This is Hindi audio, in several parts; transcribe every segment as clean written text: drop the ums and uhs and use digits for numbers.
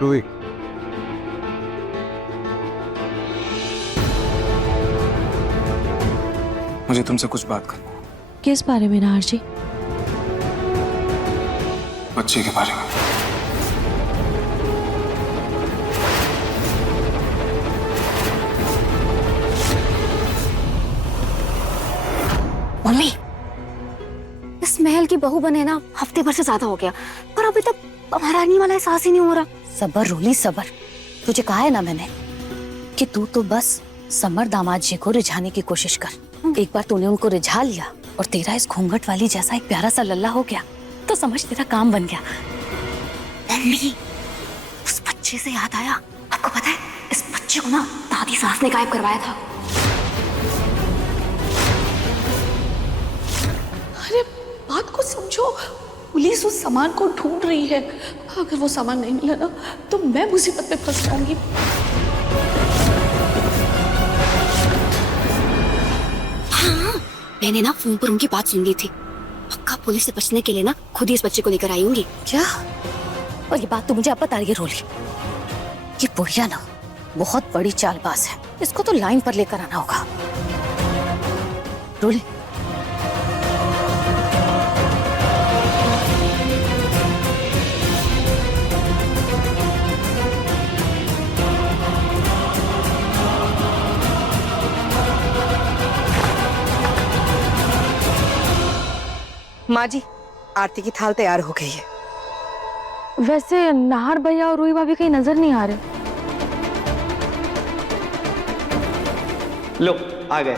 रूही, मुझे तुमसे कुछ बात करनी है। किस बारे में नाहर जी? बच्चे के बारे में। मम्मी, इस महल की बहू बने ना हफ्ते भर से ज्यादा हो गया, पर अभी तक महारानी वाला एहसास ही नहीं हो रहा। सबर रोली सबर, तुझे कहा है ना मैंने कि तू तो बस समर दामाद जी को रिझाने की कोशिश कर। एक बार तूने उनको रिझा लिया और तेरा इस घूंघट वाली जैसा एक प्यारा सा लल्ला हो गया तो समझ तेरा काम बन गया। मम्मी, उस बच्चे से याद आया, आपको पता है इस बच्चे को ना दादी सास ने गायब करवाया था। अरे बात को समझो, पुलिस उस सामान को ढूंढ रही है। अगर वो सामान नहीं मिला ना तो मैं मुसीबत में फंस जाऊंगी। हाँ, मैंने ना फोन पर उनकी बात सुन ली थी। पक्का पुलिस से बचने के लिए ना खुद ही इस बच्चे को लेकर आई होंगी। क्या? और ये बात तो मुझे अब बता रही है रोली, ये बुढ़िया ना बहुत बड़ी चालबाज है, इसको तो लाइन पर लेकर आना होगा। रोली, माँ जी, आरती की थाल तैयार हो गई है। वैसे नाहर भैया और रूही भाभी कहीं नजर नहीं आ रहे। लो आ गए।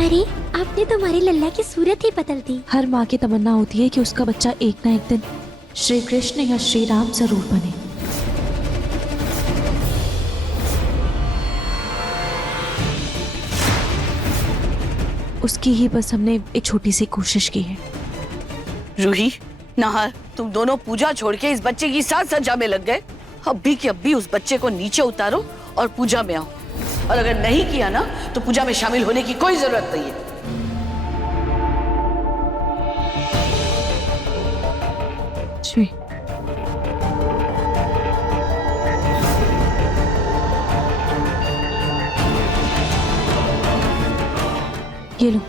अरे आपने तो हमारे लल्ला की सूरत ही बदल दी। हर माँ की तमन्ना होती है कि उसका बच्चा एक ना एक दिन श्री कृष्ण या श्री राम जरूर बने। उसकी ही बस हमने एक छोटी सी कोशिश की है। रूही, नाहर, तुम दोनों पूजा छोड़ के इस बच्चे की साथ सजा में लग गए। अब भी कि अब भी उस बच्चे को नीचे उतारो और पूजा में आओ। और अगर नहीं किया ना तो पूजा में शामिल होने की कोई जरूरत नहीं है। जी। ये लो।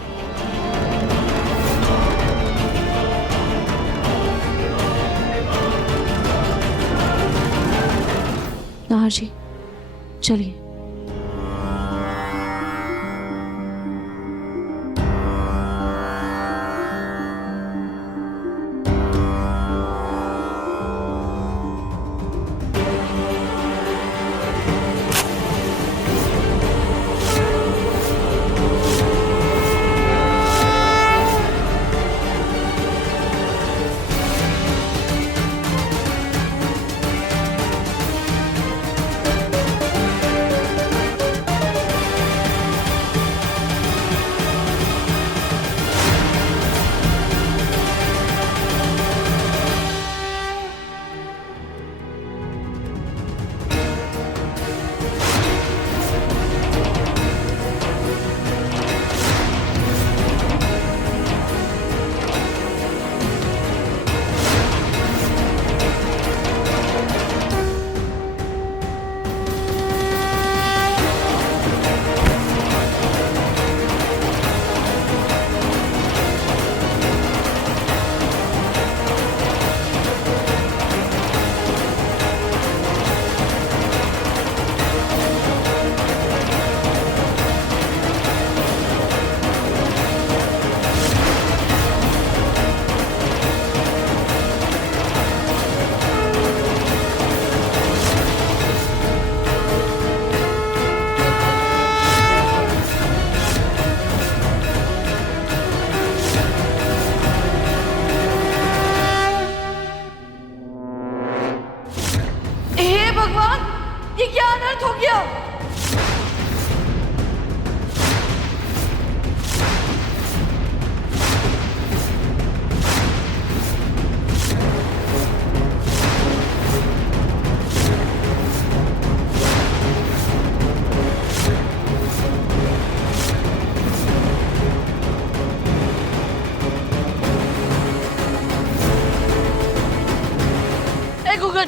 नाहर जी, चलिए।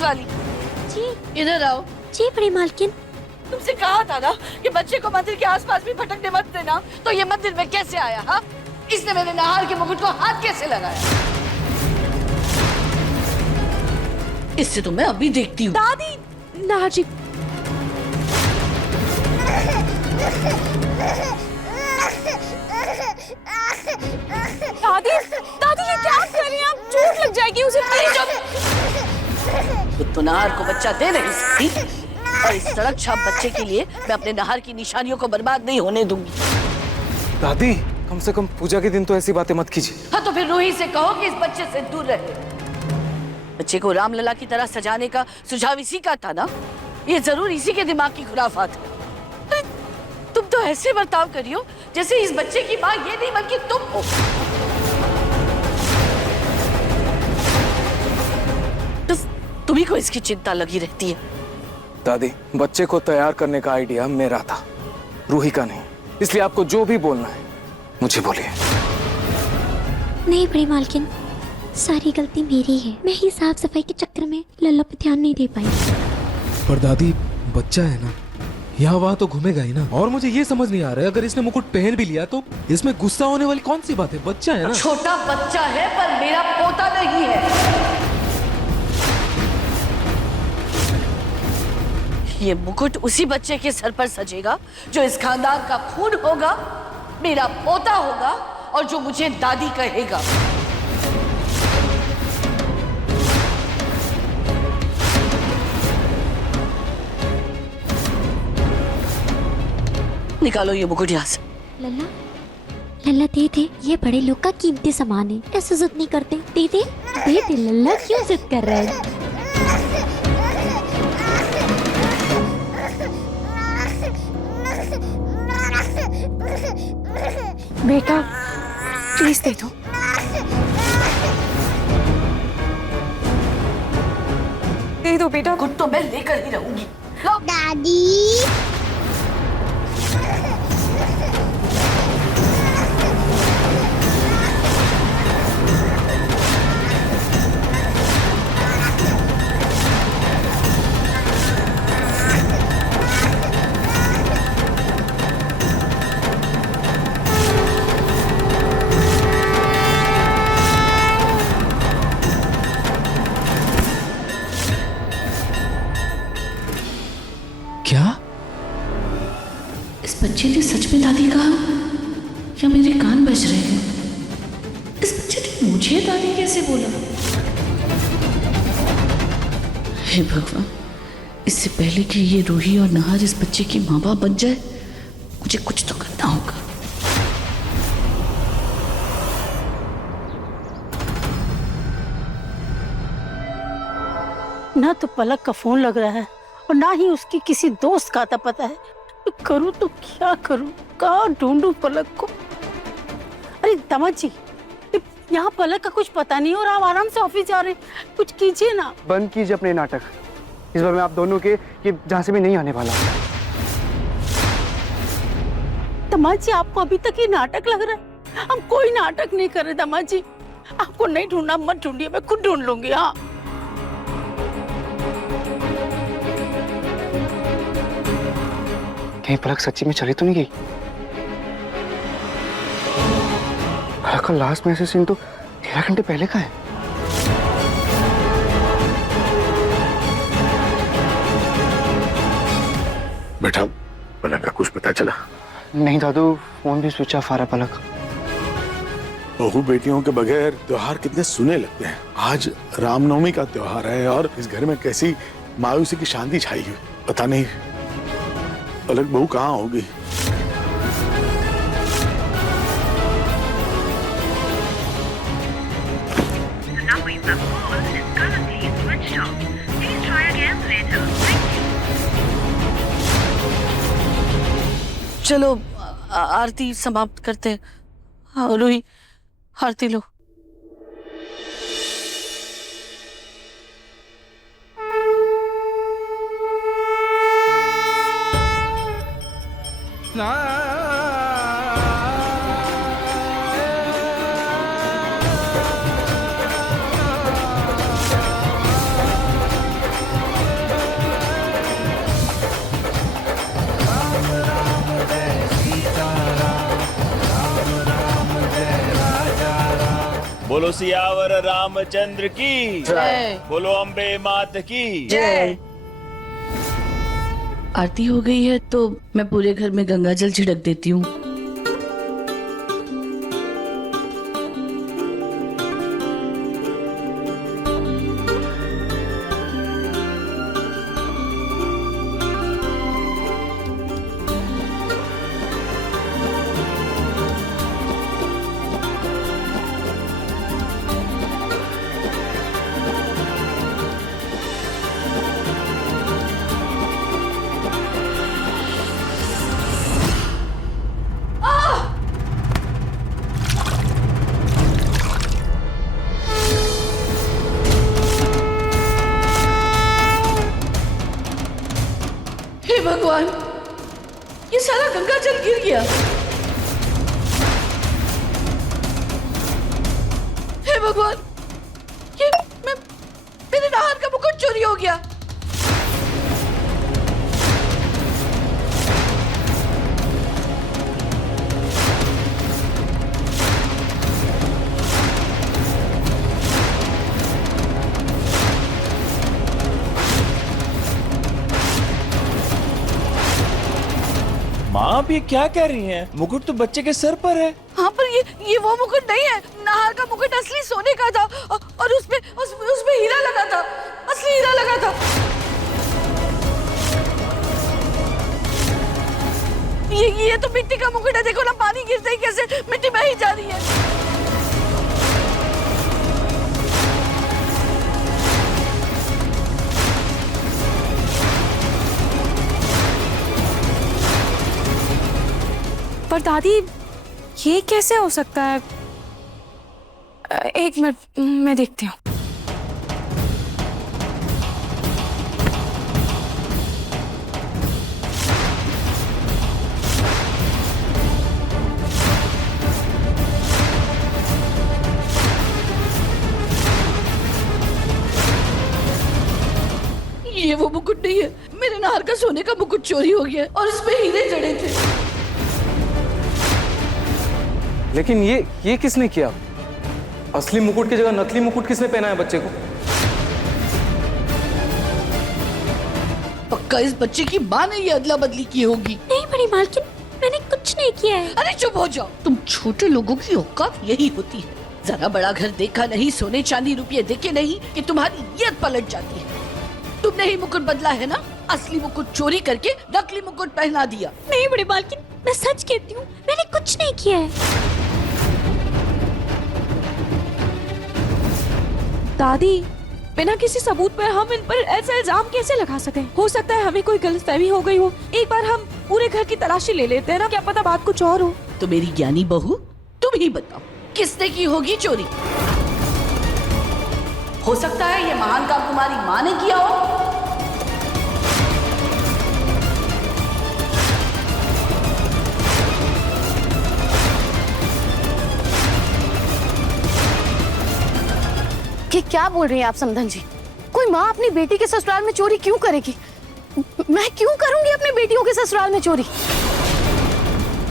वाली, जी इधर आओ। जी बड़ी मालकिन। तुमसे कहा था ना कि बच्चे को मंदिर के आसपास भी भटकने मत देना, तो ये मंदिर में कैसे आया? हाँ, इसने मेरे नाहर के मुकुट को हाथ कैसे लगाया? इससे तो मैं अभी देखती हूँ। दादी, नाहर जी, दादी, दादी ये क्या कर रही हैं आप? चोट लग जाएगी उसे। खुद तो नाहर को बच्चा दे नहीं सकती, और इस सड़क छाप बच्चे के लिए मैं अपने नाहर की निशानियों को बर्बाद नहीं होने दूंगी। दादी, कम से कम पूजा के दिन तो ऐसी बातें मत कीजिए। हाँ, तो फिर रूही से कहो कि इस बच्चे से दूर रहे। बच्चे को रामलला की तरह सजाने का सुझाव इसी का था ना? ये जरूर इसी के दिमाग की खुराफात है। अरे, तुम तो ऐसे बर्ताव करी हो जैसे इस बच्चे की माँ ये नहीं बल्कि तुम हो। बस तुम्ही को इसकी चिंता लगी रहती है। दादी, बच्चे को तैयार करने का आइडिया मेरा था, रूही का नहीं। इसलिए आपको जो भी बोलना है मुझे बोलिए। नहीं बड़ी मालकिन, सारी गलती मेरी है। मैं ही साफ सफाई के चक्कर में लल्ला पे ध्यान नहीं दे पाई। पर दादी, बच्चा है ना, यहाँ वहाँ तो घूमेगा ही ना। और मुझे ये समझ नहीं आ रहा है, अगर इसने मुकुट पहन भी लिया तो इसमें गुस्सा होने वाली कौन सी बात है? बच्चा है ना। छोटा बच्चा है पर मेरा पोता नहीं है। ये मुकुट उसी बच्चे के सर पर सजेगा जो इस खानदान का खून होगा, मेरा पोता होगा, और जो मुझे दादी कहेगा। निकालो ये मुकुट यहाँ से। लल्ला, लल्ला दे दे, ये बड़े लोग का कीमती सामान है, ऐसे जिद नहीं करते। दे दे, दे दे लल्ला, क्यों जिद कर रहे हैं? बेटा प्लीज दे दो। दे दो बेटा। मुकुट तो मैं लेकर ही रहूंगी। लो। दादी, क्या? इस बच्चे ने सच में दादी कहा या मेरे कान बज रहे हैं? इस बच्चे ने मुझे दादी कैसे बोला? हे भगवान, इससे पहले कि ये रूही और नाहर इस बच्चे की माँ बाप बन जाए, मुझे कुछ तो करना होगा। ना तो पलक का फोन लग रहा है और ना ही उसकी किसी दोस्त का आता पता है। करूं तो क्या करूं, कहाँ ढूंढूं पलक को? अरे दामाद जी, यहाँ पलक का कुछ पता नहीं और आप आराम से ऑफिस जा रहे हैं, कुछ कीजिए ना। बंद कीजिए अपने नाटक। इस बार मैं आप दोनों के ये जहाँ से भी नहीं आने वाला। दामाद जी, आपको अभी तक ये नाटक लग रहा है? हम कोई नाटक नहीं कर रहे दामाद जी। आपको नहीं ढूंढना, मत ढूंढिए, मैं खुद ढूंढ लूंगी। हाँ, कहीं पलक सच्ची में चली तो नहीं गई? पलक का लास्ट मैसेज सीन तो 13 घंटे पहले का है। बेटा, पलक का कुछ पता चला? नहीं दादू, फोन भी स्विच ऑफ आ रहा पलक। बहू बेटियों के बगैर त्योहार कितने सुने लगते हैं। आज रामनवमी का त्योहार है और इस घर में कैसी मायूसी की शांति छाई हुई। पता नहीं पलक बहू कहाँ होगी। चलो आरती समाप्त करते हैं। हाँ, रूही, आरती लो। बोलो सियावर रामचंद्र की जय। बोलो अम्बे मात की जय। आरती हो गई है तो मैं पूरे घर में गंगा जल छिड़क देती हूँ। हे भगवान, ये सारा गंगा जल गिर गया। हे भगवान, ये मेरे नाहर का मुकुट चोरी हो गया। माँ आप ये क्या कह रही हैं? मुकुट तो बच्चे के सर पर है। हाँ पर ये वो मुकुट नहीं है। नाहर का मुकुट असली सोने का था और उसमें हीरा लगा था, असली हीरा लगा था। ये तो मिट्टी का मुकुट है। देखो ना, पानी गिरते ही कैसे मिट्टी बह ही जा रही है। पर दादी ये कैसे हो सकता है? एक मिनट, मैं देखती हूँ। ये वो मुकुट नहीं है। मेरे नाहर का सोने का मुकुट चोरी हो गया और इसमें हीरे जड़े थे। लेकिन ये किसने किया? असली मुकुट की जगह नकली मुकुट किसने पहना है बच्चे को? पक्का इस बच्चे की माँ ने ये अदला बदली की होगी। नहीं बड़ी मालकिन, मैंने कुछ नहीं किया है। अरे चुप हो जाओ। तुम छोटे लोगों की औकात यही होती है। जरा बड़ा घर देखा नहीं, सोने चांदी रुपये देखे नहीं कि तुम्हारी नियत पलट जाती है। तुमने ही मुकुट बदला है ना? असली मुकुट चोरी करके नकली मुकुट पहना दिया। नहीं बड़ी मालकिन, मैं सच कहती हूँ, मैंने कुछ नहीं किया है। दादी, बिना किसी सबूत पर हम इन पर ऐसा इल्जाम कैसे लगा सके? हो सकता है हमें कोई गलतफहमी हो गई हो। एक बार हम पूरे घर की तलाशी ले लेते हैं ना, क्या पता बात कुछ और हो। तो मेरी ज्ञानी बहू, तुम ही बताओ किसने की होगी चोरी? हो सकता है ये महान काम तुम्हारी माँ ने किया हो। कि क्या बोल रही हैं आप समधन जी? कोई माँ अपनी बेटी के ससुराल में चोरी क्यों करेगी? मैं क्यों करूंगी अपनी बेटियों के ससुराल में चोरी?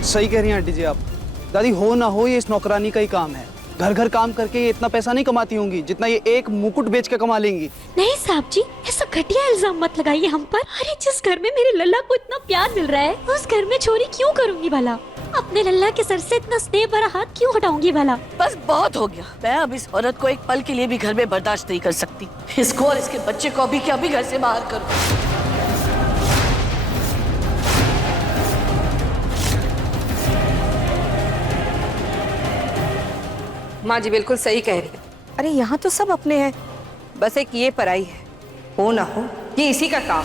सही कह रही हैं आंटी जी आप। दादी, हो ना हो ये इस नौकरानी का ही काम है। घर घर काम करके ये इतना पैसा नहीं कमाती होंगी जितना ये एक मुकुट बेच के कमा लेंगी। नहीं साहब जी, ऐसा घटिया इल्जाम मत लगाइए हम पर। अरे जिस घर में मेरे लल्ला को इतना प्यार मिल रहा है, उस घर में चोरी क्यों करूंगी भला? अपने लल्ला के सर से इतना स्नेह भरा हाथ क्यों हटाऊंगी भला? बस बहुत हो गया। मैं अब इस औरत को एक पल के लिए भी घर में बर्दाश्त नहीं कर सकती। इसको और इसके बच्चे को अभी के अभी घर से बाहर करो। माँ जी बिल्कुल सही कह रही है। अरे यहाँ तो सब अपने हैं, बस एक ये पराई है। हो ना हो ये इसी का काम।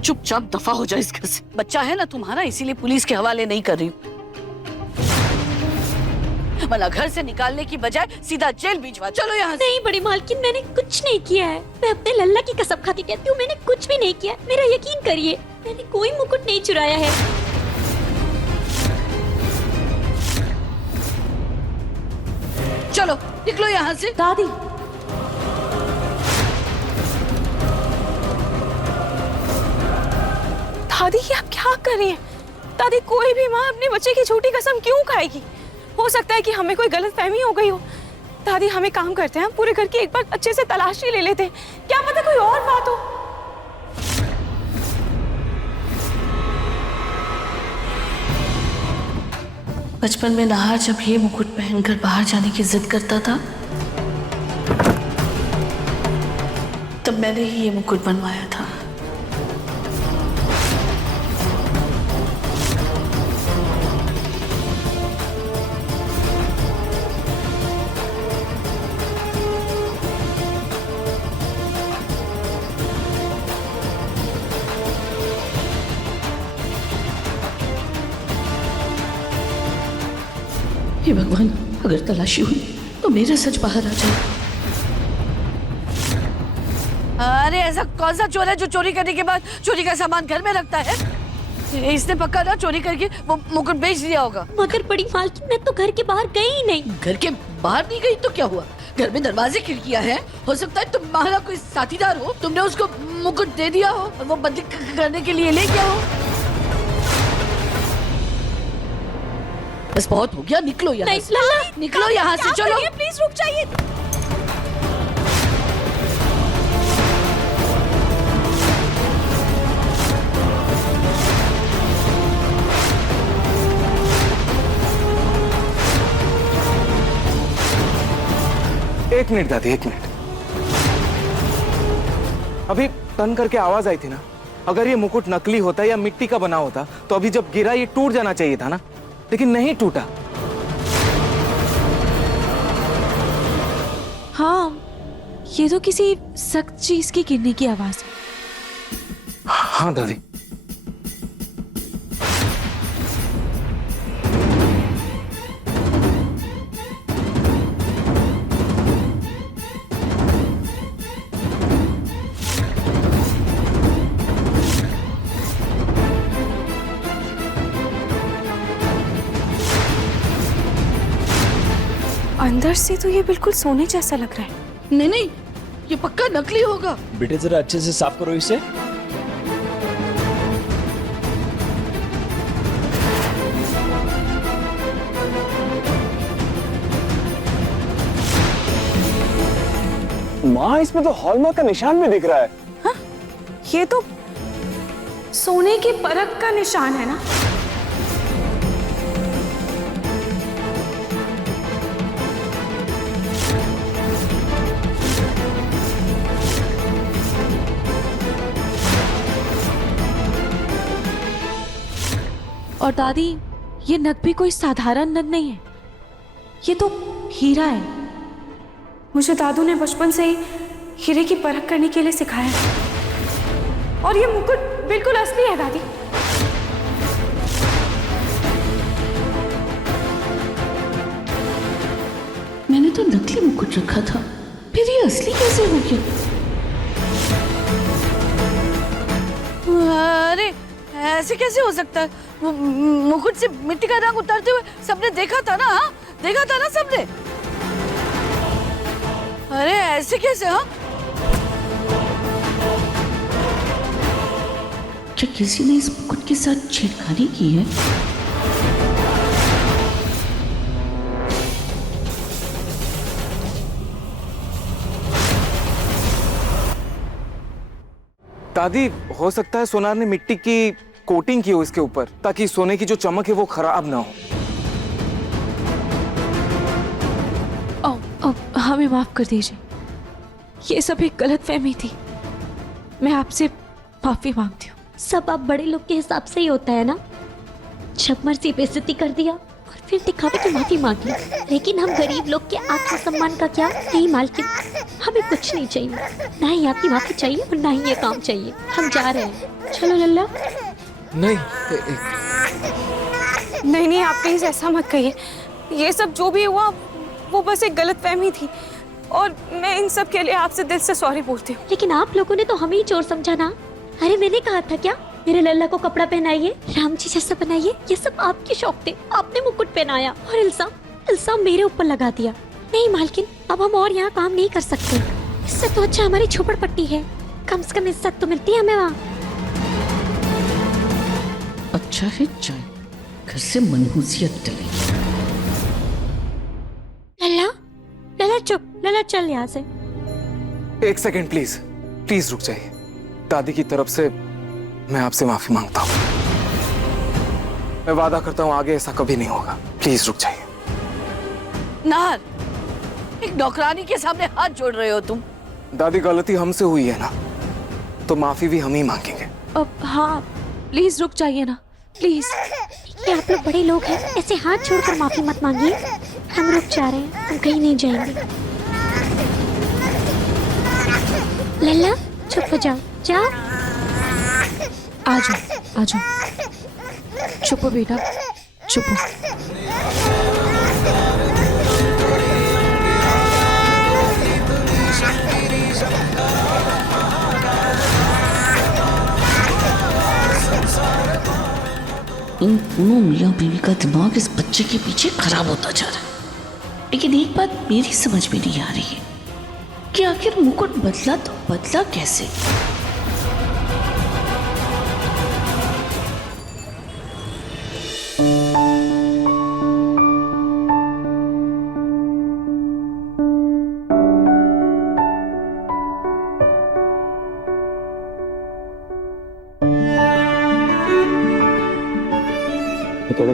चुपचाप दफा हो जाए इस घर से। बच्चा है ना तुम्हारा, इसीलिए पुलिस के हवाले नहीं कर रही हूँ। वरना घर से निकालने की बजाय सीधा जेल भिजवा। चलो यहाँ से। नहीं बड़ी मालकिन, मैंने कुछ नहीं किया है। मैं अपने लल्ला की कसम खा के कहती हूँ, मैंने कुछ भी नहीं किया। मेरा यकीन करिए, मैंने कोई मुकुट नहीं चुराया है। चलो निकलो यहाँ से। दादी, दादी ये आप क्या कर रही हैं? दादी कोई भी माँ अपने बच्चे की झूठी कसम क्यों खाएगी? हो सकता है कि हमें कोई गलतफहमी हो गई हो। दादी हमें काम करते हैं, हम पूरे घर की एक बार अच्छे से तलाशी ले लेते हैं, क्या पता कोई और बात हो। बचपन में नाहर जब ये मुकुट पहनकर बाहर जाने की जिद करता था तब मैंने ही ये मुकुट बनवाया था। हे भगवान, अगर तलाशी हुई तो मेरा सच बाहर आ जाए। अरे ऐसा कौन सा चोर है जो चोरी करने के बाद चोरी का सामान घर में रखता है? इसने पक्का ना चोरी करके वो मुकुट बेच दिया होगा। मगर बड़ी मालकिन, मैं तो घर के बाहर गई ही नहीं। घर के बाहर नहीं गई तो क्या हुआ? घर में दरवाजे खिड़कियां हैं, हो सकता है तुम्हारा कोई साथीदार हो, तुमने उसको मुकुट दे दिया हो और वो बदली करने के लिए ले गया हो। बस बहुत हो गया, निकलो यहाँ से। निकलो यहाँ से, चलो। प्लीज रुक जाइए। एक मिनट दादी, एक मिनट। अभी टन करके आवाज आई थी ना, अगर ये मुकुट नकली होता या मिट्टी का बना होता तो अभी जब गिरा ये टूट जाना चाहिए था ना, लेकिन नहीं टूटा। हाँ, ये तो किसी सख्त चीज की गिरने की आवाज है। हाँ दादी। अंदर से तो ये बिल्कुल सोने जैसा लग रहा है। नहीं नहीं, ये पक्का नकली होगा। बेटे जरा अच्छे से साफ करो इसे। माँ, इसमें तो हॉलमार्क का निशान भी दिख रहा है। हाँ? ये तो सोने के परख का निशान है ना। और दादी, ये नग भी कोई साधारण नग नहीं है, ये तो हीरा है। मुझे दादू ने बचपन से ही हीरे की परख करने के लिए सिखाया है। और ये मुकुट बिल्कुल असली है दादी। मैंने तो नकली मुकुट रखा था, फिर ये असली कैसे हो गया? अरे ऐसे कैसे हो सकता है? मुकुट से मिट्टी का रंग उतरते हुए सबने देखा था ना? हाँ, देखा था ना सबने? अरे ऐसे कैसे? हाँ, क्या किसी ने इस मुकुट के साथ छेड़खानी की है? दादी, हो सकता है सोनार ने मिट्टी की कोटिंग की हो इसके ऊपर, ताकि सोने की जो चमक है वो खराब ना हो। हमें माफ कर दीजिए, ये सब एक गलतफहमी थी। मैं आपसे माफी मांगती हूँ। सब आप बड़े लोग के हिसाब से ही होता है ना। जब मर्जी बेइज्जती कर दिया और फिर दिखावे की माफी मांग ली। लेकिन हम गरीब लोग के आत्मसम्मान का क्या? नहीं मालकिन, हमें कुछ नहीं चाहिए, ना ही आपकी माफी चाहिए और ना ही ये काम चाहिए। हम जा रहे हैं, चलो लल्ला। नहीं नहीं, आप प्लीज ऐसा मत कहिए। ये सब जो भी हुआ वो बस एक गलतफहमी थी और मैं इन सब के लिए आपसे दिल से सॉरी बोलती हूँ। लेकिन आप लोगों ने तो हमें ही चोर समझा ना। अरे मैंने कहा था क्या, मेरे लल्ला को कपड़ा पहनाइए, राम जी जैसा बनाइए। ये सब आपके शौक थे, आपने मुकुट पहनाया और इल्जाम मेरे ऊपर लगा दिया। नहीं मालकिन, अब हम और यहाँ काम नहीं कर सकते। इससे तो अच्छा हमारी झोपड़पट्टी है, कम से कम इज्जत तो मिलती है हमें वहाँ। चाहे जाए, घर से मनहूसियत टले। लला, लला चुप, लला चल यहाँ से। एक सेकंड प्लीज, प्लीज रुक जाइए। दादी की तरफ से मैं आपसे माफी मांगता हूँ। मैं वादा करता हूँ आगे ऐसा कभी नहीं होगा। प्लीज रुक जाइए। नाहर, एक नौकरानी के सामने हाथ जोड़ रहे हो तुम। दादी गलती हमसे हुई है ना, तो माफी भी हम ही मांगेंगे। अब हाँ, प्लीज रुक जाइए ना, प्लीज। ये आप लोग बड़े लोग हैं, ऐसे हाथ छोड़कर माफी मत मांगिए। हम रुक जा रहे हैं, हम कहीं नहीं जाएंगे। लल्ला चुप हो जाओ, जाओ। आ जाओ, आ जाओ। चुप हो बेटा, चुप हो। इन दोनों मियाँ बीवी का दिमाग इस बच्चे के पीछे खराब होता जा रहा है। लेकिन एक बात मेरी समझ में नहीं आ रही है कि आखिर मुकुट बदला तो बदला कैसे।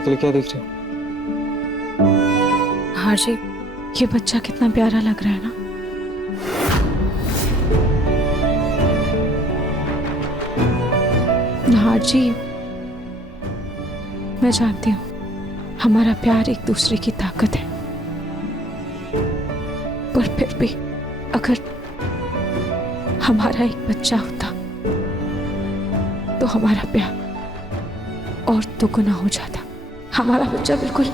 के लिए क्या देख रहे हो? हाँ जी, ये बच्चा कितना प्यारा लग रहा है ना। हाँ जी, मैं जानती हूँ हमारा प्यार एक दूसरे की ताकत है, पर फिर भी अगर हमारा एक बच्चा होता तो हमारा प्यार और दुगुना हो जाता। हमारा बच्चा बिल्कुल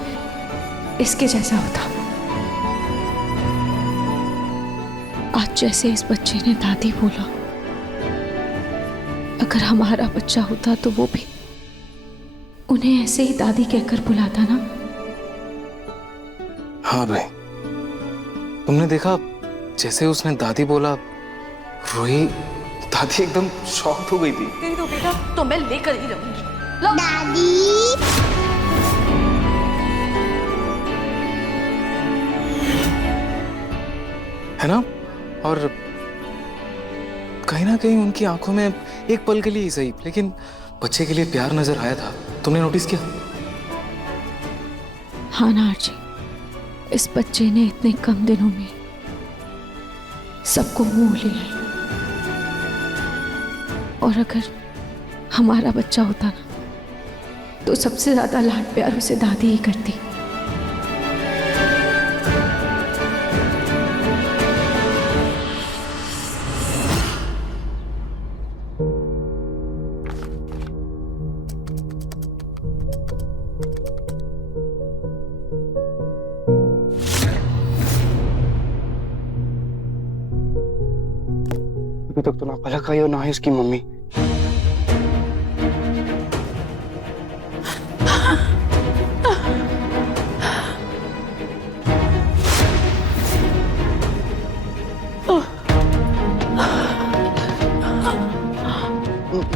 इसके जैसा होता। आज जैसे इस बच्चे ने दादी बोला, अगर हमारा बच्चा होता तो वो भी उन्हें ऐसे ही दादी कहकर बुलाता ना। हाँ भाई, तुमने देखा जैसे उसने दादी बोला, रूही दादी एकदम शॉक्ड हो गई थी। कहीं तो बेटा, तो मैं लेकर ही रहूंगी। दादी, है ना? और कहीं ना कहीं उनकी आंखों में एक पल के लिए ही सही, लेकिन बच्चे के लिए प्यार नजर आया था। तुमने नोटिस किया? हाँ नार जी, इस बच्चे ने इतने कम दिनों में सबको मोह लिया है। और अगर हमारा बच्चा होता ना, तो सबसे ज्यादा लाड प्यार उसे दादी ही करती। अभी तक तो ना पलक आई और ना ही उसकी मम्मी।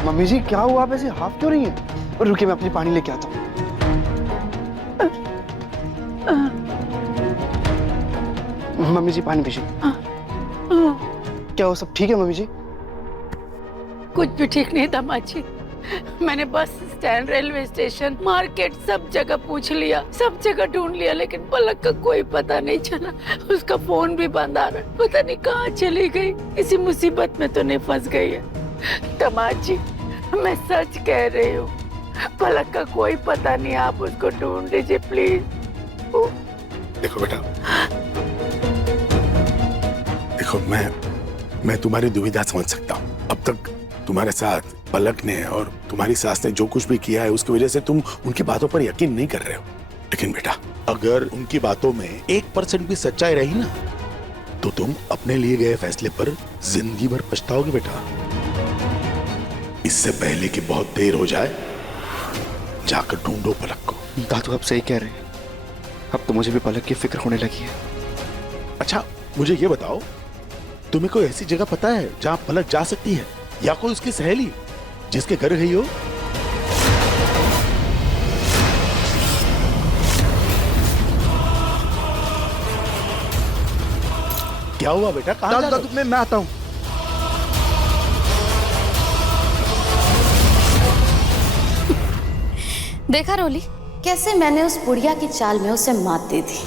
मम्मी जी क्या हुआ, आप ऐसे हाफ क्यों रही हैं? और रुकिए, मैं अपनी पानी लेके आता हूँ। मम्मी जी पानी पीजिए। क्या वो सब ठीक है मम्मी जी? कुछ भी ठीक नहीं दामाद जी। मैंने bus stand, railway station, market सब जगह पूछ लिया, सब जगह ढूंढ लिया, लेकिन पलक का कोई पता नहीं चला। उसका फोन भी बंद आ रहा, पता नहीं कहाँ चली गई। इसी मुसीबत में तो नहीं फंस गई है। दामाद जी, मैं सच कह रही हूँ, पलक का कोई पता नहीं, आप उसको ढूंढ लीजिए प्लीज। देखो बेटा, देखो मैं तुम्हारी दुविधा समझ सकता हूँ। अब तक तुम्हारे साथ पलक ने और तुम्हारी सास ने जो कुछ भी किया है, उसकी वजह से तुम उनकी बातों पर यकीन नहीं कर रहे हो। लेकिन बेटा, अगर उनकी बातों में 1% भी सच्चाई रही ना, तो तुम अपने लिए गए फैसले पर जिंदगी भर पछताओगे बेटा। इससे पहले कि बहुत देर हो जाए, जाकर ढूंढो पलक को। दादू आप सही कह रहे हैं, अब तो मुझे भी पलक की फिक्र होने लगी है। अच्छा मुझे ये बताओ, तुम्हें कोई ऐसी जगह पता है जहां पलक जा सकती है, या कोई उसकी सहेली जिसके घर गई हो? क्या हुआ बेटा, कहाँ जा रहे हो? मैं आता हूँ। देखा रोली, कैसे मैंने उस बुढ़िया की चाल में उसे मात दे दी।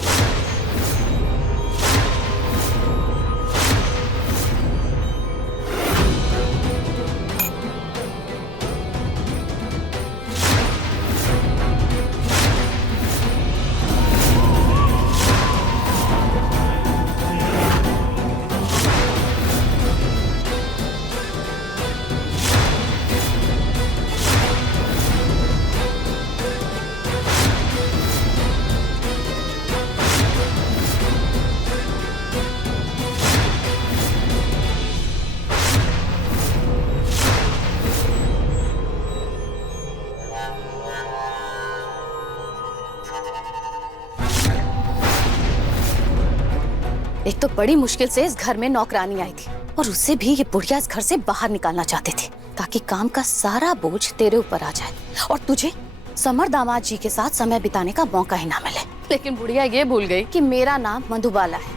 एक तो बड़ी मुश्किल से इस घर में नौकरानी आई थी और उसे भी ये बुढ़िया इस घर से बाहर निकालना चाहते थे ताकि काम का सारा बोझ तेरे ऊपर आ जाए और तुझे समर दामाद जी के साथ समय बिताने का मौका ही ना मिले। लेकिन बुढ़िया ये भूल गई कि मेरा नाम मधुबाला है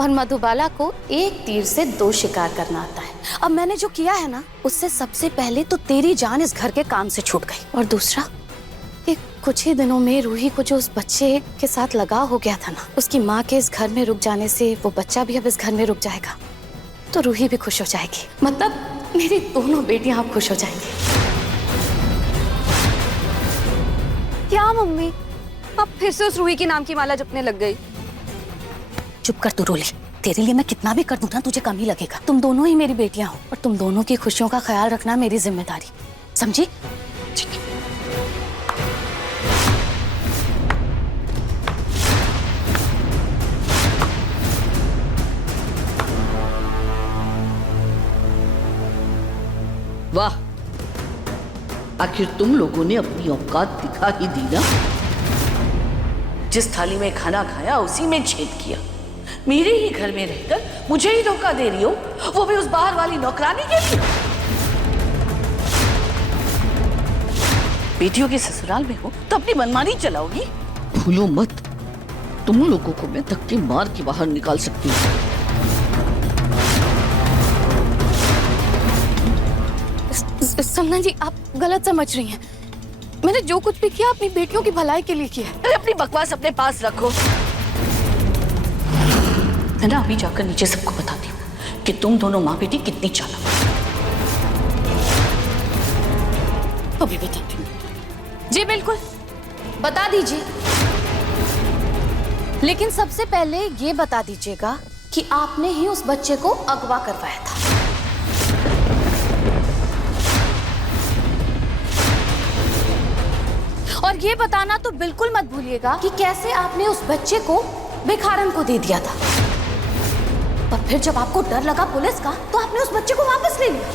और मधुबाला को एक तीर से दो शिकार करना आता है। अब मैंने जो किया है ना, उससे सबसे पहले तो तेरी जान इस घर के काम से छूट गई और दूसरा कि कुछ ही दिनों में रूही को जो उस बच्चे के साथ लगाव हो गया था ना, उसकी माँ के इस घर में रुक जाने से वो बच्चा भी अब इस घर में रुक जाएगा तो रूही भी खुश हो जाएगी। मतलब मेरी दोनों बेटियां अब खुश हो जाएंगी। क्या मम्मी, अब फिर से उस रूही के नाम की माला जपने लग गई? चुप कर तू रोली, तेरे लिए मैं कितना भी कर दूं ना तुझे कम ही लगेगा। तुम दोनों ही मेरी बेटियां हो और तुम दोनों की खुशियों का ख्याल रखना मेरी जिम्मेदारी, समझी? वाह, आखिर तुम लोगों ने अपनी औकात दिखा ही दी ना। जिस थाली में खाना खाया उसी में छेद किया। मेरे ही घर में रहकर मुझे ही धोखा दे रही हो, वो भी उस बाहर वाली नौकरानी के लिए। बेटियों के ससुराल में हो तो अपनी मनमानी चलाओगी। भूलो मत, तुम लोगों को मैं धक्के मार के बाहर निकाल सकती हूँ। समझा जी, आप गलत समझ रही हैं। मैंने जो कुछ भी किया अपनी बेटियों की भलाई के लिए किया है। अरे अपनी बकवास अपने पास रखो। मैं ना अभी जाकर नीचे सबको बताती हूँ कि तुम दोनों माँ बेटी कितनी चालाक। अभी बताती हूँ। जी बिल्कुल, बता दीजिए। लेकिन सबसे पहले ये बता दीजिएगा कि आपने ही उस बच्चे को अगवा करवाया था। और ये बताना तो बिल्कुल मत भूलिएगा कि कैसे आपने उस बच्चे को भिखारन को दे दिया था और फिर जब आपको डर लगा पुलिस का तो आपने उस बच्चे को वापस ले लिया।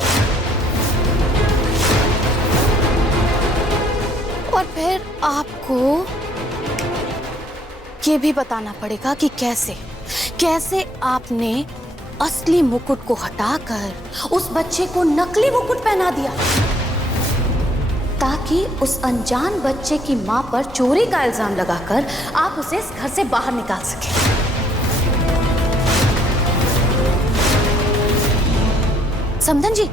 और फिर आपको ये भी बताना पड़ेगा कि कैसे आपने असली मुकुट को हटाकर उस बच्चे को नकली मुकुट पहना दिया ताकि उस अनजान बच्चे की मां पर चोरी का इल्जाम लगाकर आप उसे इस घर से बाहर निकाल सकें। समझन जी,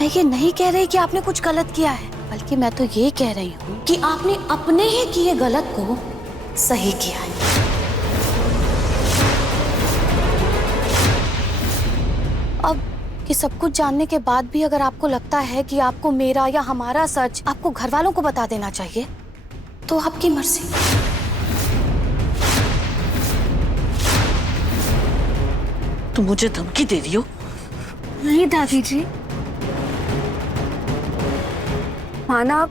मैं ये नहीं कह रही कि आपने कुछ गलत किया है, बल्कि मैं तो ये कह रही हूँ कि आपने अपने ही किए गलत को सही किया है। अब कि सब कुछ जानने के बाद भी अगर आपको लगता है कि आपको मेरा या हमारा सच आपको घर वालों को बता देना चाहिए तो आपकी मर्जी। तुम मुझे धमकी दे रही हो? नहीं दादी जी, माना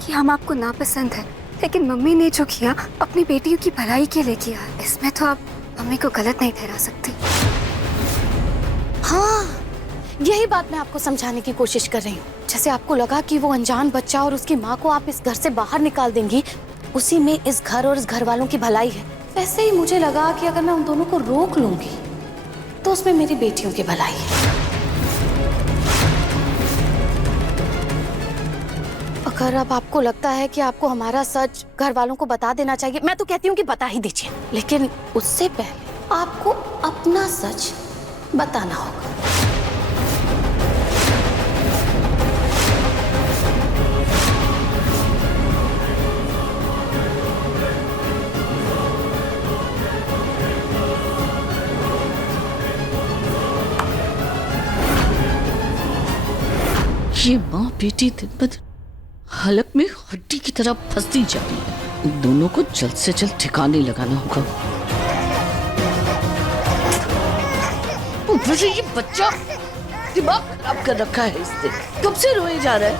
कि हम आपको नापसंद है, लेकिन मम्मी ने जो किया अपनी बेटियों की भलाई के लिए किया, इसमें तो आप मम्मी को गलत नहीं ठहरा सकती। हाँ, यही बात मैं आपको समझाने की कोशिश कर रही हूँ। जैसे आपको लगा कि वो अनजान बच्चा और उसकी माँ को आप इस घर से बाहर निकाल देंगी, उसी में इस घर और इस घर वालों की भलाई है, वैसे ही मुझे लगा कि अगर मैं उन दोनों को रोक लूंगी तो उसमें मेरी बेटियों की भलाई है। अगर अब आपको लगता है कि आपको हमारा सच घर वालों को बता देना चाहिए, मैं तो कहती हूँ कि बता ही दीजिए, लेकिन उससे पहले आपको अपना सच बताना होगा। ये माँ बेटी दिन ब दिन हलक में हड्डी की तरह फंसती जा रही है। इन दोनों को जल्द से जल्द ठिकाने लगाना होगा। ऊपर से ये बच्चा दिमाग खराब कर रखा है इसने, कब से रोए जा रहा है।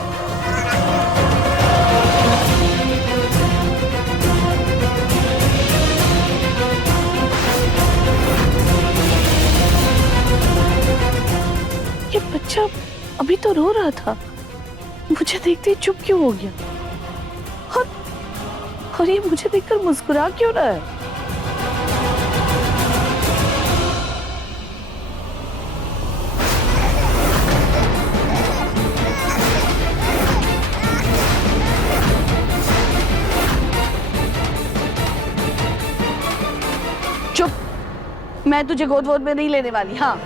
ये बच्चा अभी तो रो रहा था, मुझे देखते ही चुप क्यों हो गया? और ये मुझे देखकर मुस्कुरा क्यों रहा है? चुप, मैं तुझे गोद वोद में नहीं लेने वाली। हाँ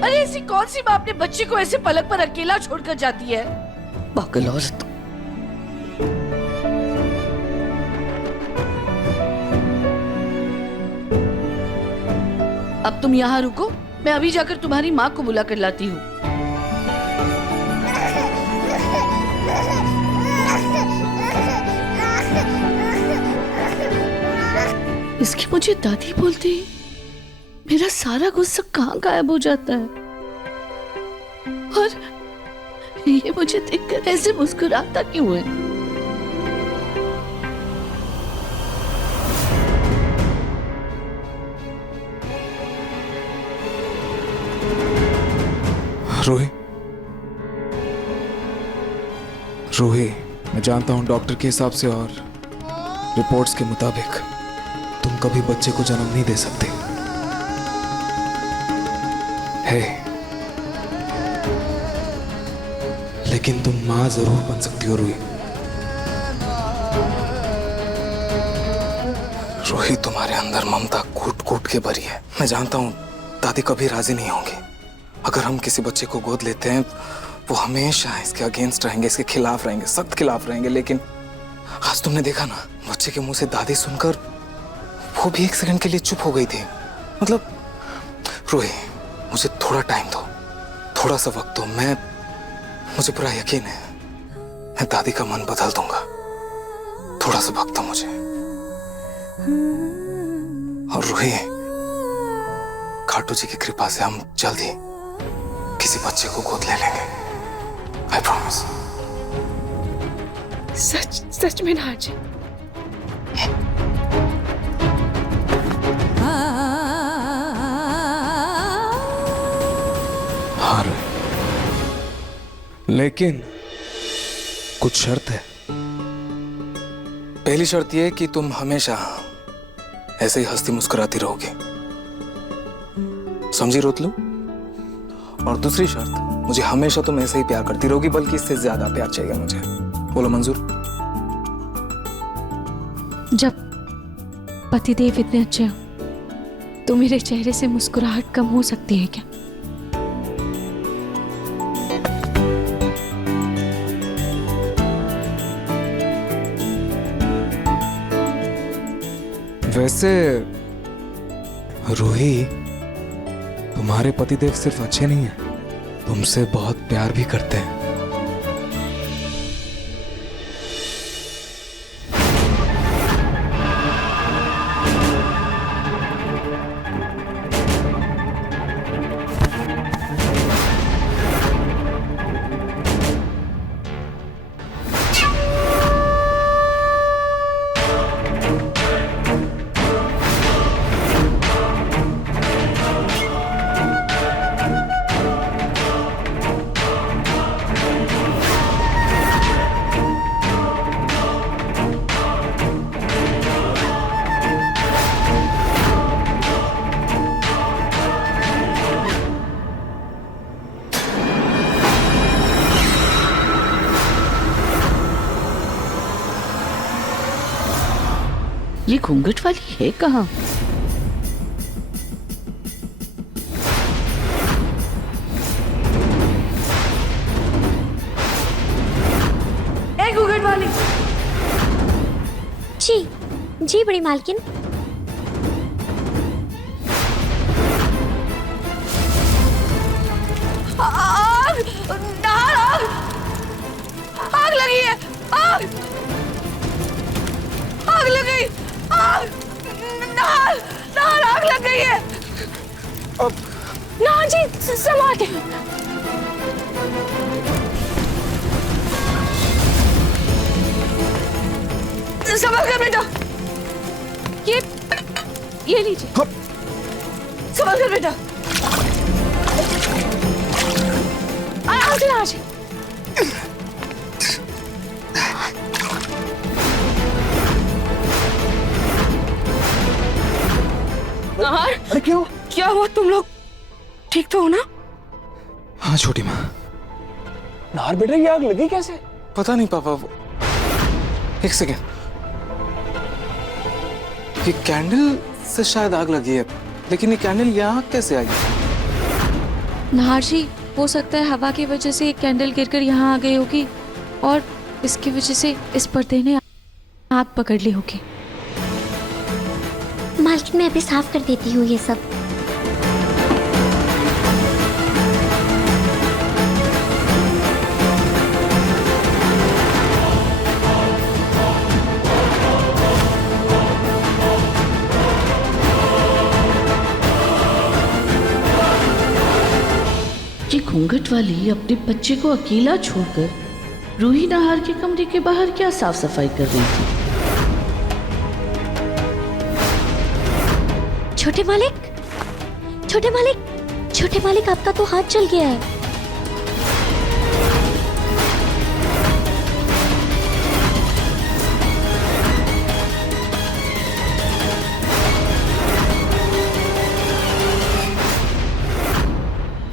अरे ऐसी कौन सी माँ अपने बच्चे को ऐसे पलक पर अकेला छोड़कर जाती है? पागल औरत। अब तुम यहाँ रुको, मैं अभी जाकर तुम्हारी माँ को बुला कर लाती हूँ। इसकी मुझे दादी बोलती है, मेरा सारा गुस्सा कहाँ गायब हो जाता है। और ये मुझे देखकर ऐसे मुस्कुराता क्यों है? रूही, मैं जानता हूं डॉक्टर के हिसाब से और रिपोर्ट्स के मुताबिक तुम कभी बच्चे को जन्म नहीं दे सकते। है, लेकिन तुम मां जरूर बन सकती हो रूही। रूही, तुम्हारे अंदर ममता कूट कूट के भरी है। मैं जानता हूं दादी कभी राजी नहीं होंगी। अगर हम किसी बच्चे को गोद लेते हैं, वो हमेशा इसके अगेंस्ट रहेंगे, इसके खिलाफ रहेंगे, सख्त खिलाफ रहेंगे। लेकिन आज तुमने देखा ना, बच्चे के मुंह से दादी सुनकर वो भी एक सेकंड के लिए चुप हो गई थी। मतलब रूही, मुझे थोड़ा टाइम दो, थोड़ा सा वक्त दो। मुझे पूरा यकीन है मैं दादी का मन बदल दूंगा। थोड़ा सा वक्त दो मुझे। और रूही, खाटू जी की कृपा से हम जल्द ही किसी बच्चे को गोद ले लेंगे। I promise. सच में ना जी। हाँ, लेकिन कुछ शर्त है। पहली शर्त यह कि तुम हमेशा ऐसे ही हंसती मुस्कुराती रहोगे, समझी रोतलू? और दूसरी शर्त, मुझे हमेशा तुम ऐसे ही प्यार करती रहोगी, बल्कि इससे ज्यादा प्यार चाहिए मुझे। बोलो मंजूर? जब पतिदेव इतने अच्छे हो तो मेरे चेहरे से मुस्कुराहट कम हो सकती है क्या? वैसे रूही, तुम्हारे पतिदेव सिर्फ अच्छे नहीं हैं, तुमसे बहुत प्यार भी करते हैं। ये घूंघट वाली है कहाँ? ए घूंघट वाली। जी जी बड़ी मालकिन। आग! नार आग! आग लगी है! आग! आग लग गई! आग! नार! नार आग लग गई है! ना जी संभाल के। संभल कर बेटा, ये लीजिए। संभल कर बेटा। आराम से आज। नाहर, अरे क्यों? क्या हुआ? तुम लोग ठीक तो हो ना? हाँ छोटी माँ। नाहर बेटा, ये आग लगी कैसे? पता नहीं पापा, एक सेकेंड, ये कैंडल से शायद आग लगी है, लेकिन ये कैंडल यहाँ कैसे आई? नाहर जी, हो सकता है हवा की वजह से एक कैंडल गिरकर यहाँ आ गई होगी और इसकी वजह से इस पर्दे ने आग पकड़ ली होगी। मालकिन मैं अभी साफ कर देती हूँ ये सब। ये घूंघट वाली अपने बच्चे को अकेला छोड़कर रूही नाहर के कमरे के बाहर क्या साफ सफाई कर रही थी? छोटे मालिक, छोटे मालिक, छोटे मालिक, आपका तो हाथ जल गया है।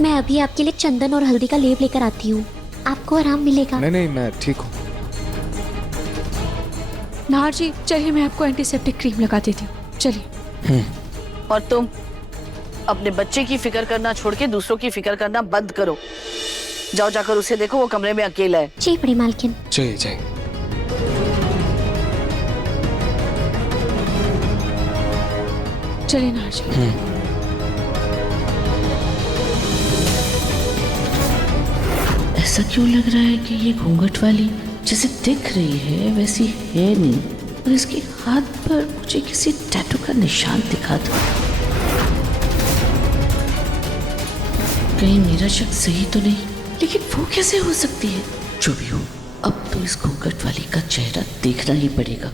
मैं अभी आपके लिए चंदन और हल्दी का लेप लेकर आती हूँ, आपको आराम मिलेगा। नहीं नहीं, मैं ठीक हूँ। नाहर जी, चलिए मैं आपको एंटीसेप्टिक क्रीम लगा देती हूँ, चलिए। और तुम अपने बच्चे की फिक्र करना छोड़ के दूसरों की फिक्र करना बंद करो। जाओ जाकर उसे देखो, वो कमरे में अकेला है। जी बड़ी मालकिन। चाहिए चाहिए। चलिए नाहर जी। ऐसा क्यों लग रहा है कि ये घूंघट वाली जैसे दिख रही है वैसी है नहीं, और इसके हाथ पर मुझे किसी टैटू का निशान दिखा दो। कहीं मेरा शक सही तो नहीं, लेकिन वो कैसे हो सकती है? जो भी हो, अब तो इस घूंघट वाली का चेहरा देखना ही पड़ेगा।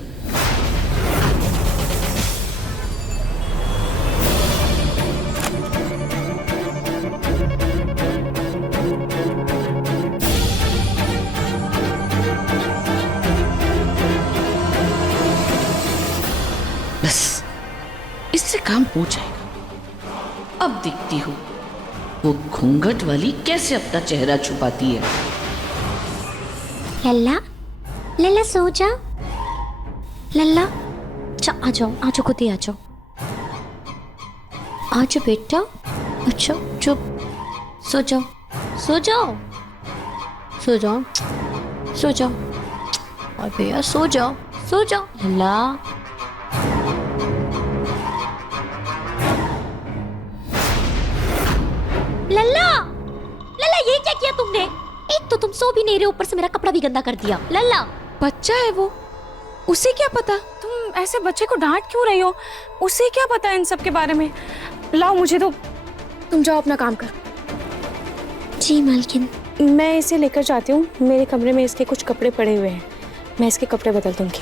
बस इससे काम हो जाएगा। अब देखती हूँ वो घूंघट वाली कैसे अपना चेहरा छुपाती है। लल्ला, लल्ला सो जा। लल्ला, आ जाओ, आ जाओ, खुद ही आ जाओ। आ जाओ बेटा, अच्छा चुप, सो जाओ, सो जाओ, सो जाओ, सो जाओ। और भैया सो जाओ, सो जाओ। लल्ला, लल्ला, लल्ला, ये क्या किया तुमने? एक तो तुम सो भी नहीं रहे, ऊपर से मेरा कपड़ा भी गंदा कर दिया। लल्ला, बच्चा है वो, उसे क्या पता? तुम ऐसे बच्चे को डांट क्यों रही हो? उसे क्या पता इन सब के बारे में? लाओ मुझे दो, तुम जाओ अपना काम करो। जी मालकिन। मैं इसे लेकर जाती हूँ, मेरे कमरे में इसके कुछ कपड़े पड़े हुए हैं, मैं इसके कपड़े बदल दूंगी।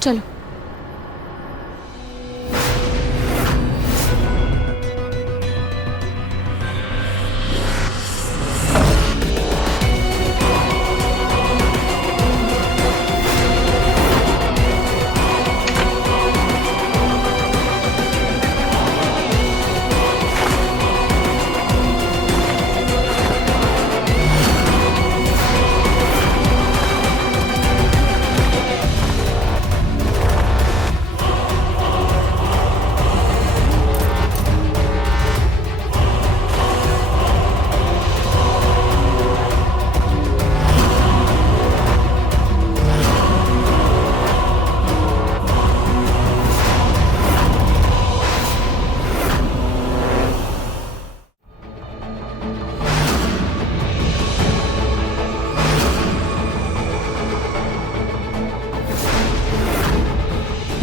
चलो।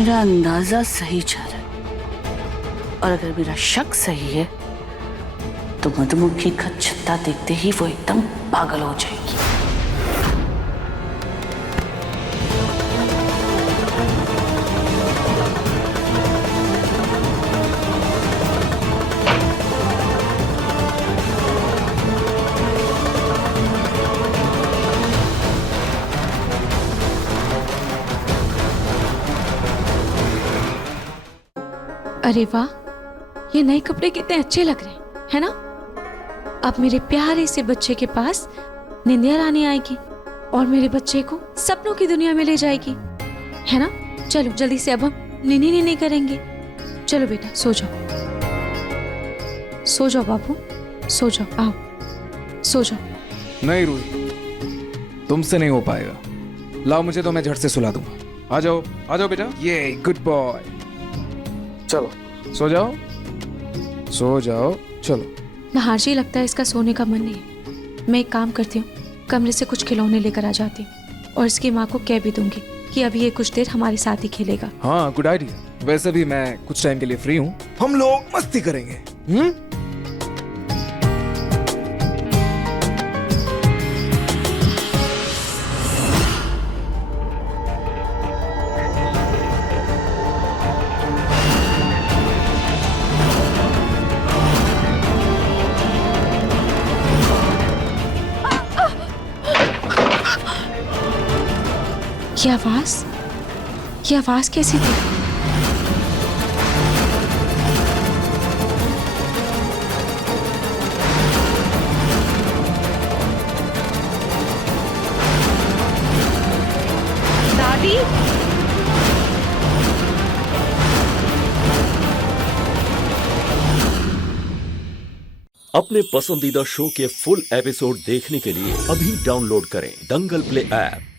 मेरा अंदाजा सही जा रहा है, और अगर मेरा शक सही है तो मधुमक्खी का छत्ता देखते ही वो एकदम पागल हो जाएगी। अरे वाह, ये नए कपड़े कितने अच्छे लग रहे हैं, है ना? अब मेरे प्यारे से बच्चे के पास निंदिया रानी आएगी और मेरे बच्चे को सपनों की दुनिया में ले जाएगी, है ना? चलो जल्दी से अब हम नीनी नीनी करेंगे। चलो बेटा सो जाओ, सो जाओ बाबू, सो जाओ, आओ सो जाओ। नहीं रूही, तुमसे नहीं हो पाएगा। लाओ मुझे तो मैं झट से सुला दूंगा। आ जाओ बेटा, ये गुड बॉय। चलो सो जाओ, सो जाओ, चलो। नहार लगता है इसका सोने का मन नहीं है। मैं एक काम करती हूँ, कमरे से कुछ खिलौने लेकर आ जाती हूँ और इसकी माँ को कह भी दूंगी कि अभी ये कुछ देर हमारे साथ ही खेलेगा। हाँ गुड आइडिया। वैसे भी मैं कुछ टाइम के लिए फ्री हूँ, हम लोग मस्ती करेंगे। ये आवाज कैसी थी? दादी, अपने पसंदीदा शो के फुल एपिसोड देखने के लिए अभी डाउनलोड करें दंगल प्ले ऐप।